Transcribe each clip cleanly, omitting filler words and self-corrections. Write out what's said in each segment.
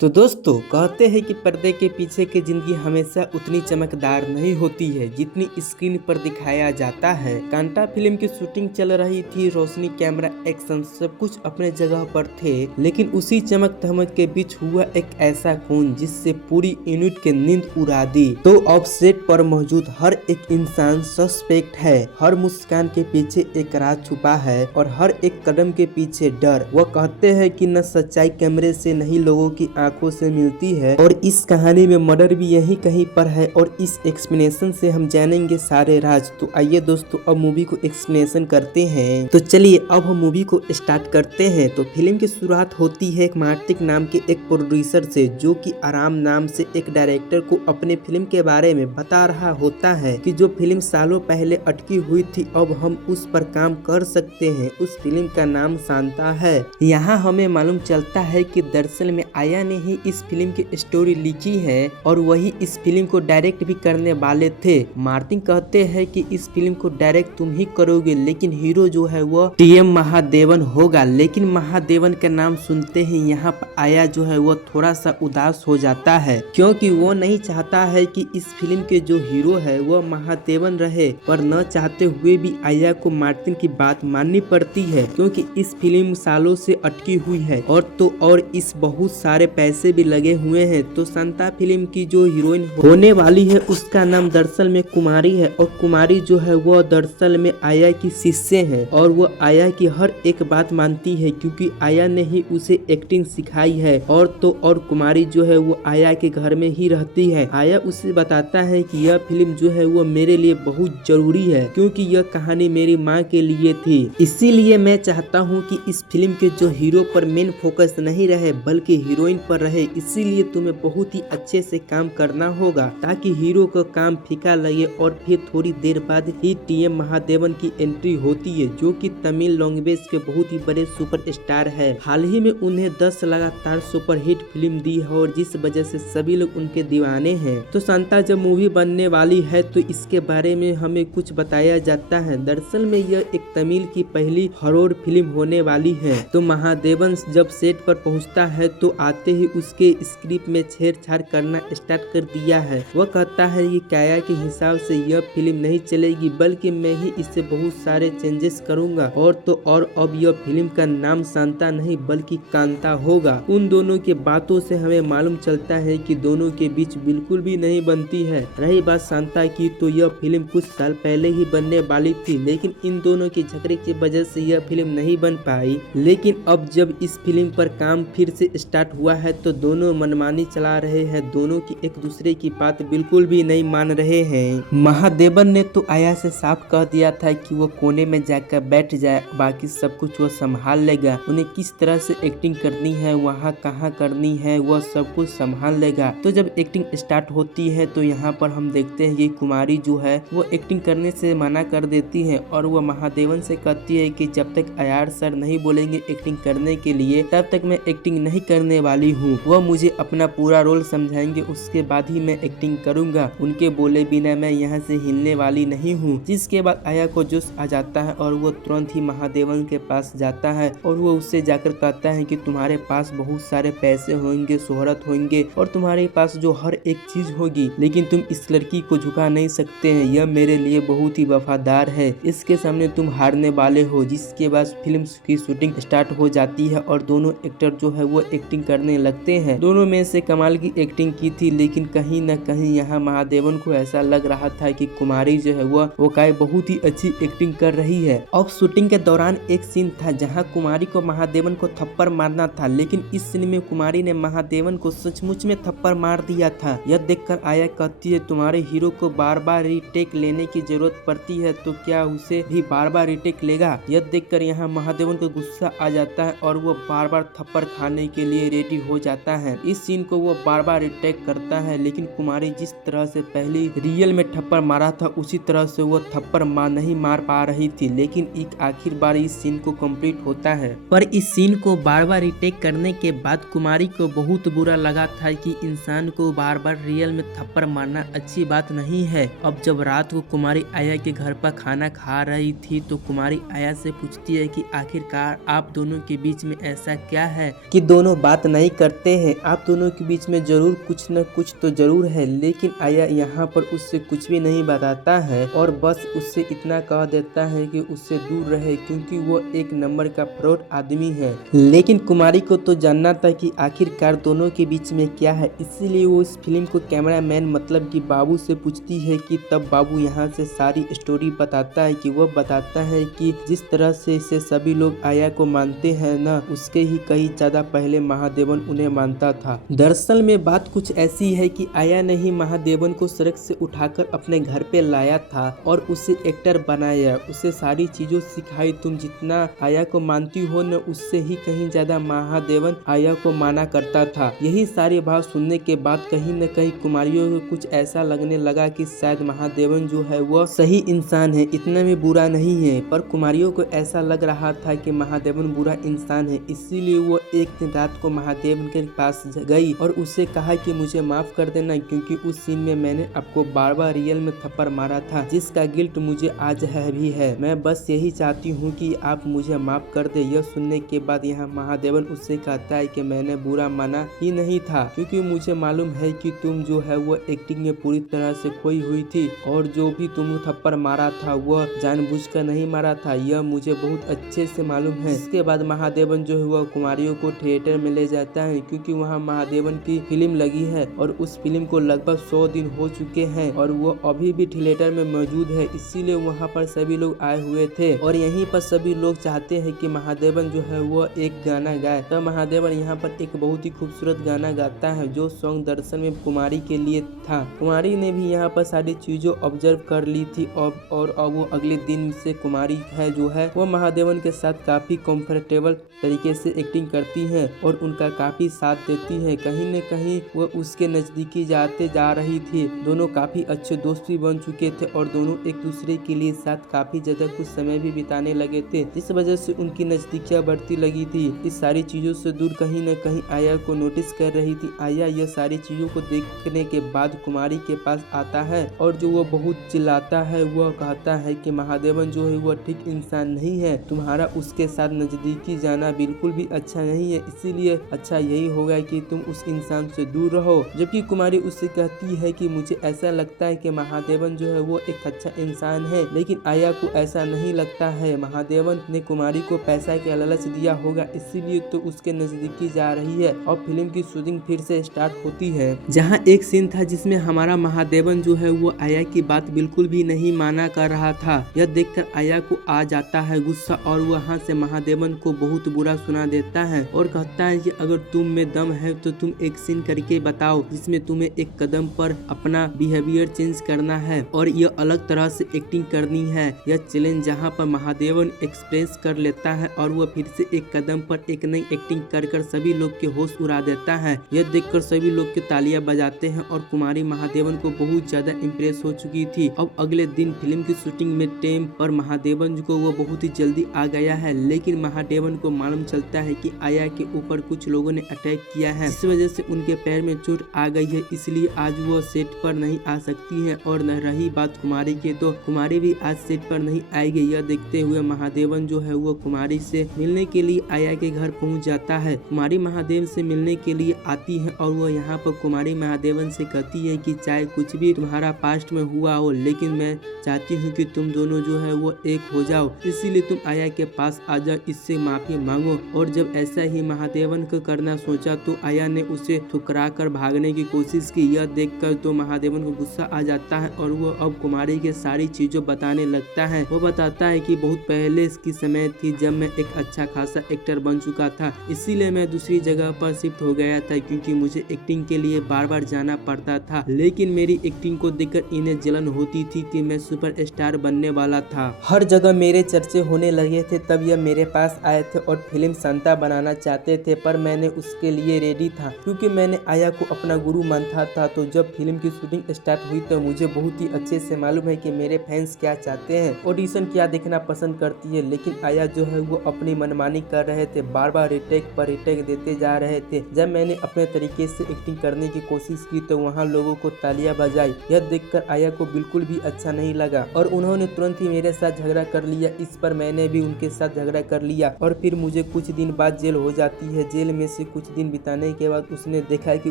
तो दोस्तों कहते हैं कि पर्दे के पीछे की जिंदगी हमेशा उतनी चमकदार नहीं होती है जितनी स्क्रीन पर दिखाया जाता है। कांटा फिल्म की शूटिंग चल रही थी, रोशनी, कैमरा, एक्शन सब कुछ अपने जगह पर थे, लेकिन उसी चमक धमक के बीच हुआ एक ऐसा खून जिससे पूरी यूनिट की नींद उड़ा दी। तो अब सेट पर मौजूद हर एक इंसान सस्पेक्ट है, हर मुस्कान के पीछे एक राज छुपा है और हर एक कदम के पीछे डर। वह कहते हैं कि न सच्चाई कैमरे से नहीं लोगों की आंखों से मिलती है और इस कहानी में मर्डर भी यही कहीं पर है और इस एक्सप्लेनेशन से हम जानेंगे सारे राज। तो आइए दोस्तों अब मूवी को एक्सप्लेनेशन करते हैं। तो चलिए अब हम मूवी को स्टार्ट करते हैं। तो फिल्म की शुरुआत होती है एक मार्टिक नाम के एक प्रोड्यूसर से, जो कि आराम नाम से एक डायरेक्टर को अपने फिल्म के बारे में बता रहा होता है कि जो फिल्म सालों पहले अटकी हुई थी अब हम उस पर काम कर सकते हैं। उस फिल्म का नाम शांता है। यहाँ हमें मालूम चलता है कि दरअसल में आया ने ही इस फिल्म की स्टोरी लिखी है और वही इस फिल्म को डायरेक्ट भी करने वाले थे। मार्टिन कहते हैं कि इस फिल्म को डायरेक्ट तुम ही करोगे, लेकिन हीरो जो है वो टीएम महादेवन होगा। लेकिन महादेवन का नाम सुनते ही यहाँ पर आया जो है वो थोड़ा सा उदास हो जाता है, क्योंकि वो नहीं चाहता है कि इस फिल्म के जो हीरो है वो महादेवन रहे, पर न चाहते हुए भी आया को मार्टिन की बात माननी पड़ती है, क्योंकि इस फिल्म सालों से अटकी हुई है और इस बहुत सारे पैसे भी लगे हुए हैं। तो शांता फिल्म की जो हीरोइन होने वाली है उसका नाम दरअसल में कुमारी है और कुमारी जो है वो दरअसल में आया की शिष्य है और वो आया की हर एक बात मानती है, क्योंकि आया ने ही उसे एक्टिंग सिखाई है। और कुमारी जो है वो आया के घर में ही रहती है। आया उसे बताता है कि यह फिल्म जो है वो मेरे लिए बहुत जरूरी है, क्योंकि यह कहानी मेरी माँ के लिए थी, इसीलिए मैं चाहता हूँ कि इस फिल्म के जो हीरो पर मेन फोकस नहीं रहे बल्कि हीरोइन पर रहे। इसीलिए तुम्हें बहुत ही अच्छे से काम करना होगा ताकि हीरो का काम फीका लगे। और फिर थोड़ी देर बाद ही टीएम महादेवन की एंट्री होती है, जो कि तमिल लैंग्वेज के बहुत ही बड़े सुपरस्टार है। हाल ही में उन्हें 10 लगातार सुपरहिट फिल्म दी है और जिस वजह से सभी लोग उनके दीवाने हैं। तो शांता जब मूवी बनने वाली है तो इसके बारे में हमें कुछ बताया जाता है। दरअसल में यह एक तमिल की पहली हॉरर फिल्म होने वाली है। तो महादेवन जब सेट पर पहुंचता है तो आते ही उसके स्क्रिप्ट में छेड़छाड़ करना स्टार्ट कर दिया है। वह कहता है कि काया के हिसाब से यह फिल्म नहीं चलेगी, बल्कि मैं ही इससे बहुत सारे चेंजेस करूंगा और अब यह फिल्म का नाम शांता नहीं बल्कि कांता होगा। उन दोनों के बातों से हमें मालूम चलता है कि दोनों के बीच बिल्कुल भी नहीं बनती है। रही बात शांता की, तो यह फिल्म कुछ साल पहले ही बनने वाली थी, लेकिन इन दोनों के झगड़े की वजह से यह फिल्म नहीं बन पाई। लेकिन अब जब इस फिल्म पर काम फिर से स्टार्ट हुआ है तो दोनों मनमानी चला रहे हैं, दोनों की एक दूसरे की बात बिल्कुल भी नहीं मान रहे हैं। महादेवन ने तो आया से साफ कह दिया था कि वो कोने में जाकर बैठ जाए, बाकी सब कुछ वो संभाल लेगा। उन्हें किस तरह से एक्टिंग करनी है, वहाँ कहाँ करनी है, वह सब कुछ संभाल लेगा। तो जब एक्टिंग स्टार्ट होती है तो यहाँ पर हम देखते हैं कि कुमारी जो है वो एक्टिंग करने से मना कर देती है और वो महादेवन से कहती है कि जब तक आयार सर नहीं बोलेंगे एक्टिंग करने के लिए तब तक मैं एक्टिंग नहीं करने वाली हूँ। वह मुझे अपना पूरा रोल समझाएंगे, उसके बाद ही मैं एक्टिंग करूंगा। उनके बोले बिना मैं यहाँ से हिलने वाली नहीं हूँ। जिसके बाद आया को जोश आ जाता है और वो तुरंत ही महादेवन के पास जाता है और वो उससे जाकर कहता है कि तुम्हारे पास बहुत सारे पैसे होंगे, शोहरत होंगे और तुम्हारे पास जो हर एक चीज होगी, लेकिन तुम इस लड़की को झुका नहीं सकते हैं। यह मेरे लिए बहुत ही वफादार है, इसके सामने तुम हारने वाले हो। जिसके बाद फिल्म की शूटिंग स्टार्ट हो जाती है और दोनों एक्टर जो है वो एक्टिंग करने लगते हैं। दोनों में से कमाल की एक्टिंग की थी, लेकिन कहीं न कहीं यहाँ महादेवन को ऐसा लग रहा था कि कुमारी जो है वो काय बहुत ही अच्छी एक्टिंग कर रही है। अब शूटिंग के दौरान एक सीन था जहाँ कुमारी को महादेवन को थप्पड़ मारना था, लेकिन इस सीन में कुमारी ने महादेवन को सचमुच में थप्पड़ मार दिया था। यह देखकर आया कहती है तुम्हारे हीरो को बार बार रीटेक लेने की जरूरत पड़ती है तो क्या उसे भी बार बार रीटेक लेगा। यह देखकर यहाँ महादेवन को गुस्सा आ जाता है और वो बार बार थप्पड़ खाने के लिए रेडी हो जाता है। इस सीन को वो बार बार रिटेक करता है, लेकिन कुमारी जिस तरह से पहले रियल में थप्पड़ मारा था उसी तरह से वो थप्पड़ नहीं मार पा रही थी। लेकिन एक आखिर बार इस सीन को कंप्लीट होता है, पर इस सीन को बार बार रिटेक करने के बाद कुमारी को बहुत बुरा लगा था कि इंसान को बार बार रियल में थप्पड़ मारना अच्छी बात नहीं है। अब जब रात को कुमारी आया के घर पर खाना खा रही थी तो कुमारी आया से पूछती है कि आखिरकार आप दोनों के बीच में ऐसा क्या है कि दोनों बात नहीं कर करते हैं, आप दोनों के बीच में जरूर कुछ न कुछ तो जरूर है। लेकिन आया यहाँ पर उससे कुछ भी नहीं बताता है और बस उससे इतना कह देता है कि उससे दूर रहे क्योंकि वो एक नंबर का फ्रॉड आदमी है। लेकिन कुमारी को तो जानना था कि आखिरकार दोनों के बीच में क्या है, इसीलिए वो इस फिल्म को कैमरामैन मतलब कि बाबू से पूछती है कि तब बाबू यहाँ से सारी स्टोरी बताता है कि वह बताता है कि जिस तरह से इसे सभी लोग आया को मानते हैं ना, उसके ही कहीं ज्यादा पहले महादेवन उन्हें मानता था। दरअसल में बात कुछ ऐसी है कि आया ने ही महादेवन को सड़क से उठाकर अपने घर पे लाया था और उसे एक्टर बनाया, उसे सारी चीजों सिखाई। तुम जितना आया को मानती हो न, उससे ही कहीं ज्यादा महादेवन आया को माना करता था। यही सारी बात सुनने के बाद कहीं न कहीं कुमारियों को कुछ ऐसा लगने लगा कि शायद महादेवन जो है वह सही इंसान है, इतना भी बुरा नहीं है। पर कुमारियों को ऐसा लग रहा था कि महादेवन बुरा इंसान है, इसीलिए वो एक दिन रात को महादेवन के पास गई और उससे कहा कि मुझे माफ कर देना क्योंकि उस सीन में मैंने आपको बार बार रियल में थप्पड़ मारा था, जिसका गिल्ट मुझे आज है भी है। मैं बस यही चाहती हूँ कि आप मुझे माफ कर दे। यह सुनने के बाद यहाँ महादेवन उससे कहता है कि मैंने बुरा माना ही नहीं था क्योंकि मुझे मालूम है कि तुम जो है वो एक्टिंग में पूरी तरह से खोई हुई थी और जो भी तुम थप्पड़ मारा था वह जानबूझकर नहीं मारा था, यह मुझे बहुत अच्छे से मालूम है। इसके बाद महादेवन जो है वह कुमारियों को थिएटर में ले जाता है क्योंकि वहाँ महादेवन की फिल्म लगी है और उस फिल्म को लगभग 100 दिन हो चुके हैं और वो अभी भी थिएटर में मौजूद है, इसीलिए वहाँ पर सभी लोग आए हुए थे और यहीं पर सभी लोग चाहते हैं कि महादेवन जो है वो एक गाना गाए। तो महादेवन यहाँ पर एक बहुत ही खूबसूरत गाना गाता है जो सॉन्ग दरअसल में कुमारी के लिए था। कुमारी ने भी यहाँ पर सारी चीजों ऑब्जर्व कर ली थी और अब वो अगले दिन से कुमारी है जो है वो महादेवन के साथ काफी कंफर्टेबल तरीके से एक्टिंग करती है और उनका काफी साथ देती है। कहीं न कहीं वो उसके नजदीकी जाते जा रही थी। दोनों काफी अच्छे दोस्त भी बन चुके थे और दोनों एक दूसरे के लिए साथ काफी ज्यादा कुछ समय भी बिताने लगे थे, जिस वजह से उनकी नजदीकियां बढ़ती लगी थी। इस सारी चीजों से दूर कहीं न कहीं आया को नोटिस कर रही थी। आया यह सारी चीजों को देखने के बाद कुमारी के पास आता है और जो वो बहुत चिल्लाता है, वह कहता है कि महादेवन जो है वह ठीक इंसान नहीं है, तुम्हारा उसके साथ नजदीकी जाना बिल्कुल भी अच्छा नहीं है, इसीलिए अच्छा यही होगा कि तुम उस इंसान से दूर रहो। जबकि कुमारी उससे कहती है कि मुझे ऐसा लगता है कि महादेवन जो है वो एक अच्छा इंसान है, लेकिन आया को ऐसा नहीं लगता है। महादेवन ने कुमारी को पैसा के लालच दिया होगा, इसीलिए तो उसके नजदीकी जा रही है। और फिल्म की शूटिंग फिर से स्टार्ट होती है, जहाँ एक सीन था जिसमें हमारा महादेवन जो है वो आया की बात बिल्कुल भी नहीं माना कर रहा था। यह देखकर आया को आ जाता है गुस्सा और वहाँ से महादेवन को बहुत बुरा सुना देता है और कहता है कि अगर तुम में दम है तो तुम एक सीन करके बताओ जिसमें तुम्हें एक कदम पर अपना बिहेवियर चेंज करना है और यह अलग तरह से एक्टिंग करनी है। यह चैलेंज जहाँ पर महादेवन एक्सप्रेस कर लेता है और वह फिर से एक कदम पर एक नई एक्टिंग कर सभी लोग के होश उड़ा देता है। यह देखकर सभी लोग के तालियां बजाते हैं और कुमारी महादेवन को बहुत ज्यादा इम्प्रेस हो चुकी थी। अब अगले दिन फिल्म की शूटिंग में टाइम पर महादेवन को वो बहुत ही जल्दी आ गया है, लेकिन महादेवन को मालूम चलता है कि आया के ऊपर कुछ लोगों ने अटैक किया है, इस वजह से उनके पैर में चोट आ गई है, इसलिए आज वो सेट पर नहीं आ सकती है। और न रही बात कुमारी के, तो कुमारी भी आज सेट पर नहीं आएगी। यह देखते हुए महादेवन जो है वो कुमारी से मिलने के लिए आया के घर पहुंच जाता है। कुमारी महादेव से मिलने के लिए आती है और वो यहाँ पर कुमारी महादेवन से कहती है कि चाहे कुछ भी तुम्हारा पास्ट में हुआ हो, लेकिन मैं चाहती हूँ कि तुम दोनों जो है वो एक हो जाओ, इसीलिए तुम आया के पास आ जाओ, इससे माफी मांगो। और जब ऐसा ही महादेवन को करना सोचा तो आया ने उसे ठुकरा कर भागने की कोशिश की। यह देखकर तो महादेवन को गुस्सा आ जाता है और वो अब कुमारी के सारी चीजों बताने लगता है। वो बताता है कि बहुत पहले की समय थी जब मैं एक अच्छा खासा एक्टर बन चुका था, इसीलिए मैं दूसरी जगह पर शिफ्ट हो गया था क्योंकि मुझे एक्टिंग के लिए बार बार जाना पड़ता था, लेकिन मेरी एक्टिंग को देखकर इन्हें जलन होती थी कि मैं सुपरस्टार बनने वाला था। हर जगह मेरे चर्चे होने लगे थे, तब यह मेरे पास आए थे और फिल्म संता बनाना चाहते थे, पर मैंने उसके लिए रेडी था क्योंकि मैंने आया को अपना गुरु मानता था। तो जब फिल्म की शूटिंग स्टार्ट हुई तो मुझे बहुत ही अच्छे से मालूम है कि मेरे फैंस क्या चाहते हैं, ऑडिशन क्या देखना पसंद करती है, लेकिन आया जो है वो अपनी मनमानी कर रहे थे, बार बार रिटेक पर रिटेक देते जा रहे थे। जब मैंने अपने तरीके से एक्टिंग करने की कोशिश की तो वहाँ लोगों को तालियां बजाई। यह देखकर आया को बिल्कुल भी अच्छा नहीं लगा और उन्होंने तुरंत ही मेरे साथ झगड़ा कर लिया। इस पर मैंने भी उनके साथ झगड़ा कर लिया और फिर मुझे कुछ दिन बाद जेल हो जाती है। जेल में से कुछ कुछ दिन बिताने के बाद उसने देखा कि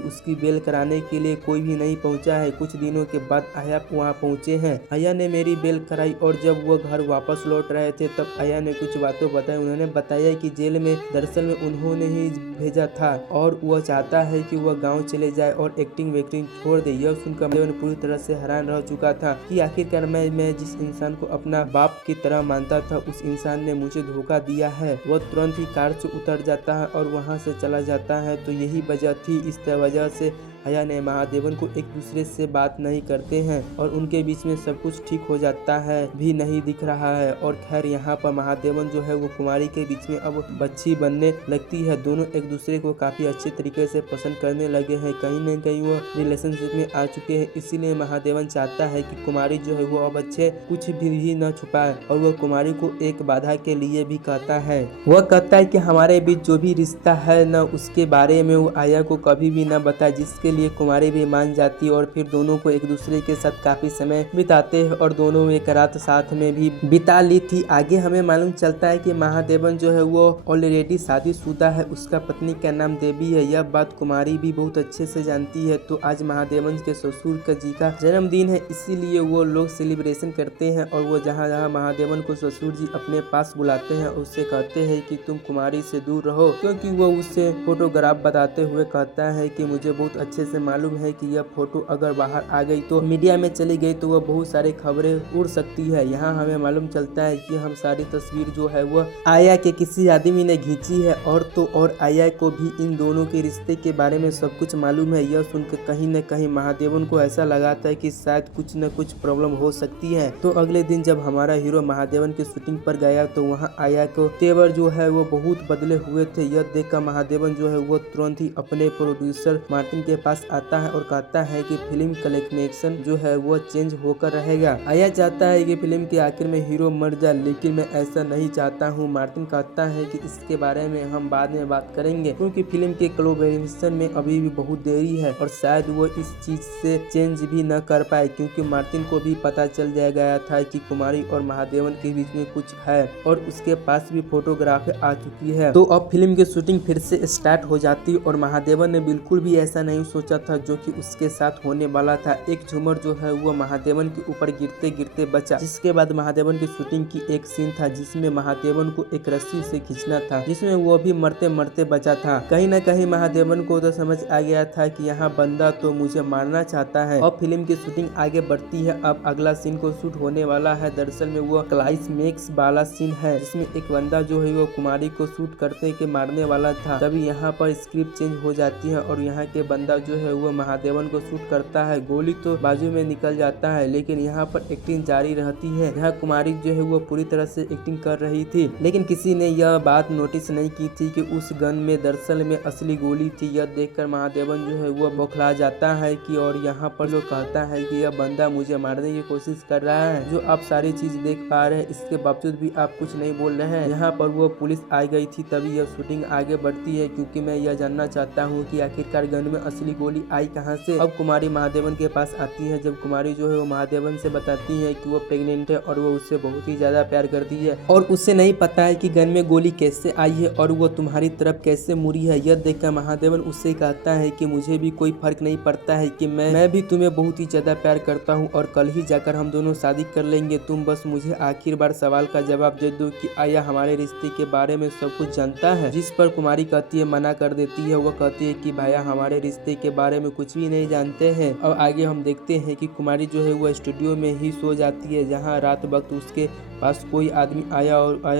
उसकी बेल कराने के लिए कोई भी नहीं पहुंचा है। कुछ दिनों के बाद आया वहां पहुंचे हैं। आया ने मेरी बेल कराई और जब वो घर वापस लौट रहे थे तब आया ने कुछ बातों बताई। उन्होंने बताया कि जेल में दरअसल में उन्होंने ही भेजा था और वह चाहता है कि वह गाँव चले जाए और एक्टिंग वेक्टिंग छोड़ दे। यह सुनकर महादेवन पूरी तरह से हैरान रह चुका था कि आखिरकार मैं जिस इंसान को अपना बाप की तरह मानता था उस इंसान ने मुझे धोखा दिया है। वह तुरंत ही कार से उतर जाता है और वहां से चला जाता है। तो यही वजह थी, इस वजह से आया ने महादेवन को एक दूसरे से बात नहीं करते हैं और उनके बीच में सब कुछ ठीक हो जाता है भी नहीं दिख रहा है। और खैर यहाँ पर महादेवन जो है वो कुमारी के बीच में अब बच्ची बनने लगती है। दोनों एक दूसरे को काफी अच्छे तरीके से पसंद करने लगे हैं। कहीं न कहीं वो रिलेशनशिप में आ चुके हैं। इसीलिए महादेवन चाहता है कि कुमारी जो है वो अब अच्छे कुछ भी न छुपाए और वह कुमारी को एक बाधा के लिए भी कहता है। वह कहता है कि हमारे बीच जो भी रिश्ता है न उसके बारे में वो आया को कभी भी न बताए, जिसके लिए कुमारी भी मान जाती और फिर दोनों को एक दूसरे के साथ काफी समय बिताते हैं और दोनों एक रात साथ में भी बिता ली थी। आगे हमें मालूम चलता है कि महादेवन जो है वो ऑलरेडी शादीशुदा है, उसका पत्नी का नाम देवी है। यह बात कुमारी भी बहुत अच्छे से जानती है। तो आज महादेवन के ससुर का जी का जन्मदिन है, इसीलिए वो लोग सेलिब्रेशन करते हैं और वो जहाँ जहाँ महादेवन को ससुर जी अपने पास बुलाते हैं उससे कहते हैं कि तुम कुमारी से दूर रहो, क्योंकि वो उससे फोटोग्राफ बताते हुए कहता है कि मुझे बहुत अच्छे से मालूम है कि यह फोटो अगर बाहर आ गई तो मीडिया में चली गई तो वह बहुत सारी खबरें उड़ सकती है। यहाँ हमें मालूम चलता है कि हम सारी तस्वीर जो है वह आया के किसी आदमी ने खींची है और तो और आया को भी इन दोनों के रिश्ते के बारे में सब कुछ मालूम है। यह सुनकर कहीं न कहीं महादेवन को ऐसा लगा था कि शायद कुछ न कुछ प्रॉब्लम हो सकती है। तो अगले दिन जब हमारा हीरो महादेवन की शूटिंग पर गया तो वहाँ आया को तेवर जो है वो बहुत बदले हुए थे। यह देखकर महादेवन जो है वो तुरंत ही अपने प्रोड्यूसर मार्टिन के पास आता है और कहता है कि फिल्म कलेक्शन जो है वो चेंज होकर रहेगा। आया चाहता है कि फिल्म के आखिर में हीरो मर जाए, लेकिन मैं ऐसा नहीं चाहता हूँ। मार्टिन कहता है कि इसके बारे में हम बाद में बात करेंगे, क्योंकि फिल्म के कोलैबोरेशन में अभी भी बहुत देरी है और शायद वो इस चीज से चेंज भी न कर पाए, क्योंकि मार्टिन को भी पता चल गया था कि कुमारी और महादेवन के बीच में कुछ है और उसके पास भी फोटोग्राफी आ चुकी है। तो अब फिल्म की शूटिंग फिर से स्टार्ट हो जाती और महादेवन ने बिल्कुल भी ऐसा नहीं सोचा था जो कि उसके साथ होने वाला था। एक झूमर जो है वो महादेवन के ऊपर गिरते गिरते बचा, जिसके बाद महादेवन की शूटिंग की एक सीन था जिसमें महादेवन को एक रस्सी से खींचना था, जिसमें वो भी मरते मरते बचा था। कहीं न कहीं महादेवन को तो समझ आ गया था कि यहाँ बंदा तो मुझे मारना चाहता है। अब फिल्म की शूटिंग आगे बढ़ती है। अब अगला सीन को शूट होने वाला है। दरअसल में वो क्लाइमैक्स वाला सीन है जिसमें एक बंदा जो है वो कुमारी को शूट करते के मारने वाला था। तभी यहाँ पर स्क्रिप्ट चेंज हो जाती है और यहाँ के बंदा जो है वो महादेवन को शूट करता है। गोली तो बाजू में निकल जाता है, लेकिन यहाँ पर एक्टिंग जारी रहती है। यहाँ कुमारी जो है वो पूरी तरह से एक्टिंग कर रही थी, लेकिन किसी ने यह बात नोटिस नहीं की थी कि उस गन में दरअसल में असली गोली थी। यह देखकर महादेवन जो है वो बौखला जाता है कि और यहाँ पर जो कहता है कि यह बंदा मुझे मारने की कोशिश कर रहा है। जो आप सारी चीज देख पा रहे हैं, इसके बावजूद भी आप कुछ नहीं बोल रहे हैं। यहाँ पर वो पुलिस आ गई थी, तभी यह शूटिंग आगे बढ़ती है, क्योंकि मैं यह जानना चाहता हूँ कि आखिरकार गन में असली गोली आई कहाँ से। अब कुमारी महादेवन के पास आती है। जब कुमारी जो है वो महादेवन से बताती है कि वो प्रेग्नेंट है और वो उससे बहुत ही ज्यादा प्यार करती है और उससे नहीं पता है कि गन में गोली कैसे आई है और वो तुम्हारी तरफ कैसे मुड़ी है। यह देखकर महादेवन उससे कहता है कि मुझे भी कोई फर्क नहीं पड़ता है कि मैं भी तुम्हें बहुत ही ज्यादा प्यार करता हूँ और कल ही जाकर हम दोनों शादी कर लेंगे। तुम बस मुझे आखिर बार सवाल का जवाब दे दो कि आया हमारे रिश्ते के बारे में सब कुछ जानता है। जिस पर कुमारी कहती है, मना कर देती है। वो कहती है कि भाया हमारे रिश्ते के बारे में कुछ भी नहीं जानते हैं। और आगे हम देखते हैं कि कुमारी जो है वो स्टूडियो में ही सो जाती है, जहाँ रात वक्त उसके पास कोई आदमी आया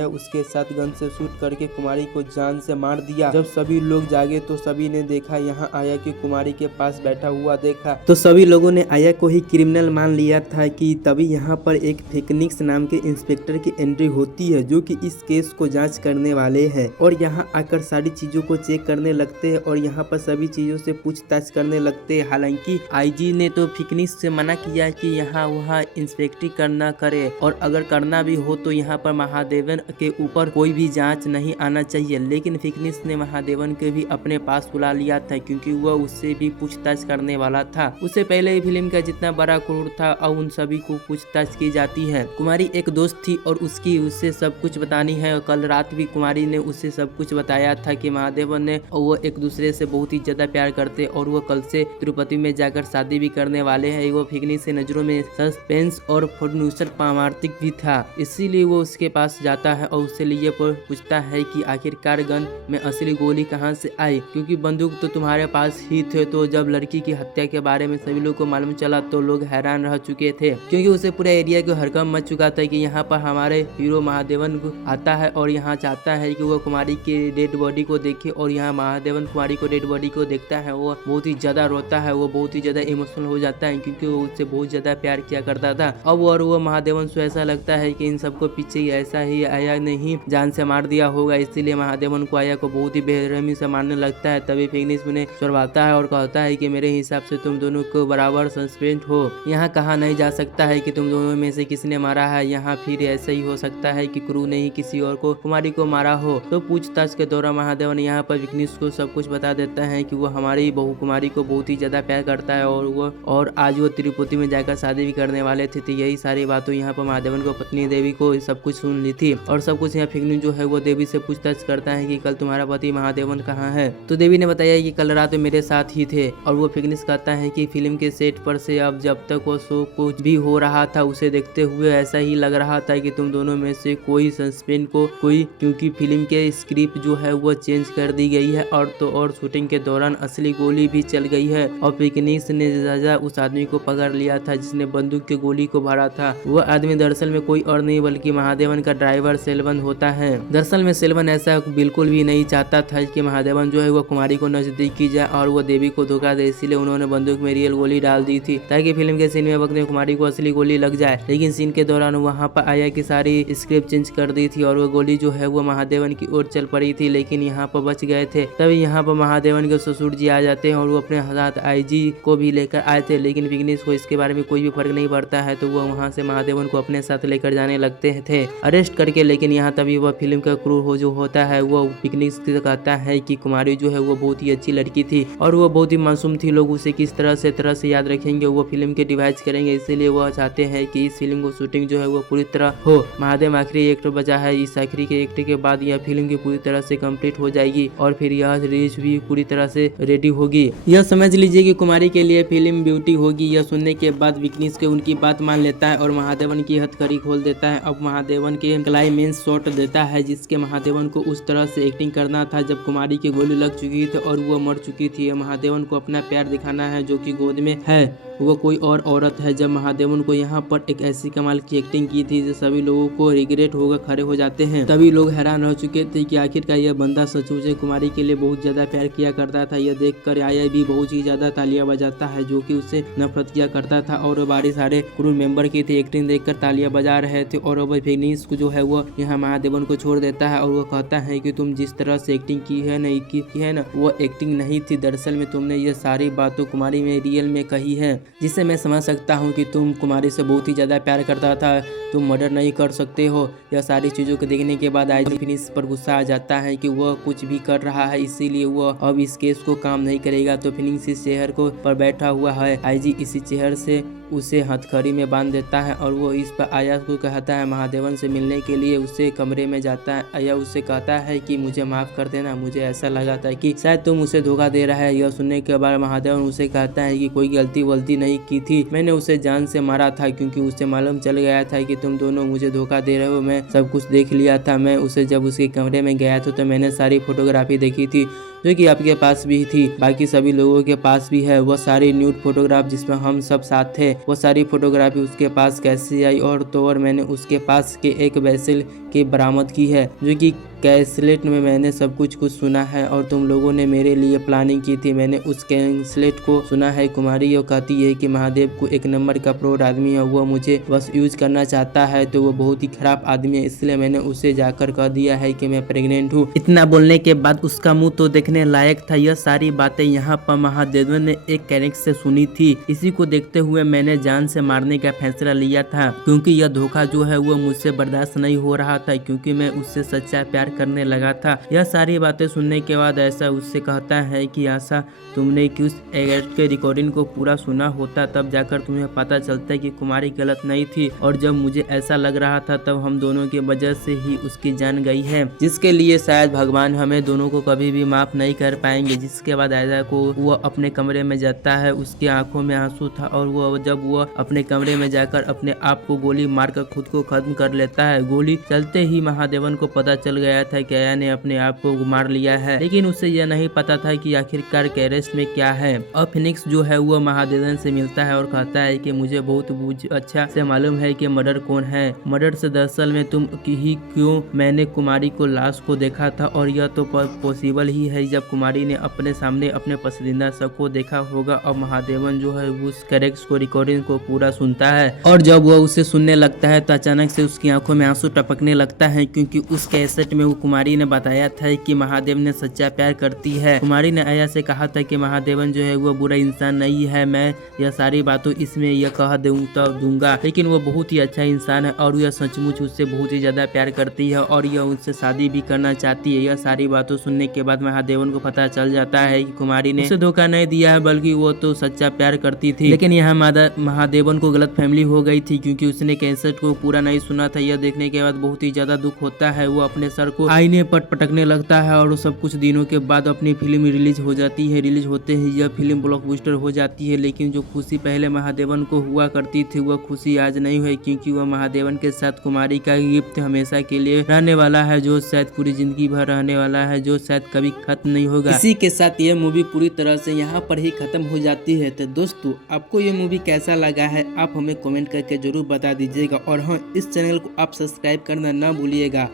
उसके साथ गन से शूट करके कुमारी को जान से मार दिया। जब सभी लोग जागे तो सभी ने देखा यहाँ आया कि कुमारी के पास बैठा हुआ देखा, तो सभी लोगों ने आया को ही क्रिमिनल मान लिया था। कि तभी यहाँ पर एक फिनिक्स नाम के इंस्पेक्टर की एंट्री होती है, जो कि इस केस को जांच करने वाले हैं और यहाँ आकर सारी चीजों को चेक करने लगते हैं और यहाँ पर सभी चीजों से पूछताछ पूछताछ करने लगते। हालांकि आईजी ने तो फिकनिक्स से मना किया कि यहाँ वहाँ इंस्पेक्टिंग करना करे और अगर करना भी हो तो यहाँ पर महादेवन के ऊपर कोई भी जांच नहीं आना चाहिए। लेकिन फिकनिक्स ने महादेवन के भी अपने पास बुला लिया था क्योंकि वह उससे भी पूछताछ करने वाला था। उससे पहले ही फिल्म का जितना बड़ा क्रूर था और उन सभी को पूछताछ की जाती है। कुमारी एक दोस्त थी और उससे सब कुछ बतानी है और कल रात भी कुमारी ने उससे सब कुछ बताया था कि महादेवन ने और वो एक दूसरे से बहुत ही ज्यादा प्यार करते और वो कल से तिरुपति में जाकर शादी भी करने वाले हैं। वो फिकनिक्स से नजरों में सस्पेंस और प्रोड्यूसर पारमार्थिक भी था, इसीलिए वो उसके पास जाता है और उससे लिए पूछता है कि आखिरकार गन में असली गोली कहाँ से आई, क्योंकि बंदूक तो तुम्हारे पास ही थे। तो जब लड़की की हत्या के बारे में सभी लोग को मालूम चला तो लोग हैरान रह चुके थे क्योंकि उसे पूरा एरिया को हड़कंप मच चुका था कि यहाँ पर हमारे हीरो महादेवन आता है और यहाँ चाहता है कि वो कुमारी की डेड बॉडी को देखे। और यहाँ महादेवन कुमारी को डेड बॉडी को देखता है, वो बहुत ही ज्यादा रोता है, वो बहुत ही ज्यादा इमोशनल हो जाता है क्योंकि वो उससे बहुत ज्यादा प्यार किया करता था। अब और वो महादेवन से ऐसा लगता है कि इन सबको पीछे ऐसा ही आया नहीं जान से मार दिया होगा, इसीलिए महादेवन को आया को बहुत ही बेरहमी से मारने लगता है। तभी फिकनिक्स उन्हें छुड़वाता है और कहता है कि मेरे हिसाब से तुम दोनों को बराबर सस्पेंड हो, यहाँ कहा नहीं जा सकता है कि तुम दोनों में से किसने मारा है। यहाँ फिर ऐसा ही हो सकता है कि क्रू ने ही किसी और को कुमारी को मारा हो। तो पूछताछ के दौरान महादेवन यहाँ पर फिकनिक्स को सब कुछ बता देता है कि वो हमारी बहू कुमारी को बहुत ही ज्यादा प्यार करता है और आज वो तिरुपति में जाकर शादी भी करने वाले थे। तो यही सारी बातों यहाँ पर महादेवन को पत्नी देवी को सब कुछ सुन ली थी और सब कुछ यहाँ फिकनिक्स जो है वो देवी से पूछताछ करता है कि कल तुम्हारा पति महादेवन कहाँ है। तो देवी ने बताया कि कल रात मेरे साथ ही थे। और वो फिकनिक्स कहता है कि फिल्म के सेट पर से अब जब तक वो शो कुछ भी हो रहा था उसे देखते हुए ऐसा ही लग रहा था कि तुम दोनों में से कोई सस्पेंस को कोई, क्योंकि फिल्म के स्क्रिप्ट जो है वो चेंज कर दी गई है और शूटिंग के दौरान असली गोली भी चल गई है और फिकनिक्स ने सजा उस आदमी को पकड़ लिया था जिसने बंदूक की गोली को भरा था। वो आदमी दरअसल में कोई और नहीं बल्कि महादेवन का ड्राइवर सेल्वन होता है। दरअसल में सेल्वन ऐसा बिल्कुल भी नहीं चाहता था कि महादेवन जो है वो कुमारी को नजदीक की जाए और वो देवी को धोखा दे, इसीलिए उन्होंने बंदूक में रियल गोली डाल दी थी ताकि फिल्म के सीन में वक्त में कुमारी को असली गोली लग जाए। लेकिन सीन के दौरान वहाँ पर आया की सारी स्क्रिप्ट चेंज कर दी थी और वो गोली जो है वो महादेवन की ओर चल पड़ी थी, लेकिन यहाँ पर बच गए थे। तभी यहाँ पर महादेवन के ससुर जी आ जाते हैं और वो अपने साथ आईजी को भी लेकर आए थे, लेकिन फिकनिक्स को इसके बारे में कोई भी फर्क नहीं पड़ता है। तो वो वहाँ से महादेवन को अपने साथ लेकर जाने लगते थे अरेस्ट करके। लेकिन यहाँ तभी वह फिल्म का क्रू हो जो होता है वो फिकनिक्स से कहता है कि कुमारी जो है वो बहुत ही अच्छी लड़की थी और वो बहुत ही मासूम थी, लोग उसे किस तरह से याद रखेंगे, वो फिल्म के डिवाइस करेंगे, इसीलिए वो चाहते हैं कि इस फिल्म को शूटिंग जो है वो पूरी तरह हो। महादेव आखिरी एक्टर बचा है, इस आखिरी के एक्टर के बाद यह फिल्म की पूरी तरह से कंप्लीट हो जाएगी और फिर यह रिलीज भी पूरी तरह से रेडी होगी। यह समझ लीजिए कि कुमारी के लिए फिल्म ब्यूटी होगी। यह सुनने के बाद फिकनिक्स के उनकी बात मान लेता है और महादेवन की हथकड़ी खोल देता है। अब महादेवन के क्लाइमेक्स शॉट देता है जिसके महादेवन को उस तरह से एक्टिंग करना था जब कुमारी की गोली लग चुकी थी और वो मर चुकी थी। महादेवन को अपना प्यार दिखाना है जो कि गोद में है, वो कोई और औरत है। जब महादेवन को यहाँ पर एक ऐसी कमाल की एक्टिंग की थी जो सभी लोगों को रिग्रेट होगा खड़े हो जाते हैं। तभी लोग हैरान रह चुके थे कि आखिरकार यह बंदा सचमुच कुमारी के लिए बहुत ज्यादा प्यार किया करता था। यह देखकर आया भी बहुत ही ज्यादा तालियां बजाता है जो कि उससे नफरत किया करता था और बारी सारे क्रू मेंबर की थी एक्टिंग देखकर तालियां बजा रहे थे। और अब फिकनिक्स को जो है वो यहाँ महादेवन को छोड़ देता है और वो कहता है कि तुम जिस तरह से एक्टिंग की है ना वो एक्टिंग नहीं थी, दरअसल में तुमने ये सारी बातों कुमारी में रियल में कही है, जिससे मैं समझ सकता हूँ कि तुम कुमारी से बहुत ही ज़्यादा प्यार करता था, तुम मर्डर नहीं कर सकते हो। यह सारी चीज़ों को देखने के बाद आईजी फिकनिक्स पर गुस्सा आ जाता है कि वह कुछ भी कर रहा है, इसीलिए वह अब इस केस को काम नहीं करेगा। तो फिकनिक्स इस चेयर को पर बैठा हुआ है, आईजी इसी चेयर से उसे हथकड़ी में बांध देता है और वो इस पर आया को कहता है महादेवन से मिलने के लिए उससे कमरे में जाता है। आया उससे कहता है कि मुझे माफ कर देना, मुझे ऐसा लगा था कि शायद तुम उसे धोखा दे रहा है। यह सुनने के बाद महादेवन उसे कहता है कि कोई गलती नहीं की थी, मैंने उसे जान से मारा था क्योंकि उसे मालूम चल गया था कि तुम दोनों मुझे धोखा दे रहे हो। मैं सब कुछ देख लिया था। मैं उसे जब उसके कमरे में गया था तो मैंने सारी फोटोग्राफी देखी थी जो कि आपके पास भी थी, बाकी सभी लोगों के पास भी है। वो सारी न्यूड फोटोग्राफ जिसमें हम सब साथ थे, वो सारी फोटोग्राफी उसके पास कैसे आई और तो और मैंने उसके पास के एक वेसल की बरामद की है जो कि कैसलेट में मैंने सब कुछ सुना है और तुम लोगों ने मेरे लिए प्लानिंग की थी। मैंने उस कैसलेट को सुना है। कुमारी ये कहती है कि महादेव को एक नंबर का फ्रॉड आदमी है, वो मुझे बस यूज करना चाहता है, तो वो बहुत ही खराब आदमी है, इसलिए मैंने उसे जाकर कह दिया है कि मैं प्रेग्नेंट हूँ। इतना बोलने के बाद उसका मुंह तो देखने लायक था। यह सारी बातें यहाँ पर महादेवन ने एक कैरेक्टर से सुनी थी। इसी को देखते हुए मैंने जान से मारने का फैसला लिया था, क्योंकि यह धोखा जो है वो मुझसे बर्दाश्त नहीं हो रहा था, क्योंकि मैं उससे सच्चा प्यार करने लगा था। यह सारी बातें सुनने के बाद ऐसा उससे कहता है कि आशा, तुमने कि उस एगेस्ट के रिकॉर्डिंग को पूरा सुना होता, तब जाकर तुम्हें पता चलता है कि कुमारी गलत नहीं थी, और जब मुझे ऐसा लग रहा था तब हम दोनों की वजह से ही उसकी जान गई है, जिसके लिए शायद भगवान हमें दोनों को कभी भी माफ नहीं कर पाएंगे। जिसके बाद आयशा को वो अपने कमरे में जाता है, उसकी आंखों में आंसू था, और जब वो अपने कमरे में जाकर अपने आप को गोली मारकर खुद को खत्म कर लेता है। गोली चलते ही महादेवन को पता चल गया था कि आया ने अपने आप को मार लिया है, लेकिन उसे यह नहीं पता था कि आखिरकार कैरेस्ट में क्या है। और फिनिक्स जो है वो महादेवन से मिलता है और कहता है कि मुझे बहुत अच्छा से मालूम है कि मर्डर कौन है। मर्डर से दरअसल में तुम ही क्यों, मैंने कुमारी को लाश को देखा था, और यह तो पॉसिबल ही है जब कुमारी ने अपने सामने अपने पसंदीदा सब को देखा होगा। और महादेवन जो है उस कैरेक्टर को रिकॉर्डिंग को पूरा सुनता है, और जब वह उसे सुनने लगता है तो अचानक से उसकी आंखों में आंसू टपकने लगता है, क्योंकि उस कैसेट में वो कुमारी ने बताया था कि महादेव ने सच्चा प्यार करती है। कुमारी ने आया से कहा था कि महादेवन जो है वो बुरा इंसान नहीं है, मैं यह सारी बातों इसमें यह कह दूंगा, लेकिन वो बहुत ही अच्छा इंसान है और यह सचमुच उससे बहुत ही ज्यादा प्यार करती है और यह उससे शादी भी करना चाहती है। यह सारी बातों सुनने के बाद महादेवन को पता चल जाता है कि कुमारी ने उसे धोखा नहीं दिया है, बल्कि वो तो सच्चा प्यार करती थी। लेकिन यहाँ महादेवन को गलत फैमिली हो गई थी, क्योंकि उसने कैसेट को पूरा नहीं सुना था। यह देखने के बाद बहुत ही ज्यादा दुख होता है। वो अपने सर को आईने पर पटकने लगता है, और सब कुछ दिनों के बाद अपनी फिल्म रिलीज हो जाती है। रिलीज होते ही यह फिल्म ब्लॉकबस्टर हो जाती है, लेकिन जो खुशी पहले महादेवन को हुआ करती थी वह खुशी आज नहीं हुई, क्योंकि वह महादेवन के साथ कुमारी का गिफ्ट हमेशा के लिए रहने वाला है, जो शायद पूरी जिंदगी भर रहने वाला है, जो शायद कभी खत्म नहीं होगा। इसी के साथ यह मूवी पूरी तरह से यहाँ पर ही खत्म हो जाती है। तो दोस्तों, आपको ये मूवी कैसा लगा है आप हमें कमेंट करके जरूर बता दीजिएगा, और हाँ, इस चैनल को आप सब्सक्राइब करना ना भूलिएगा।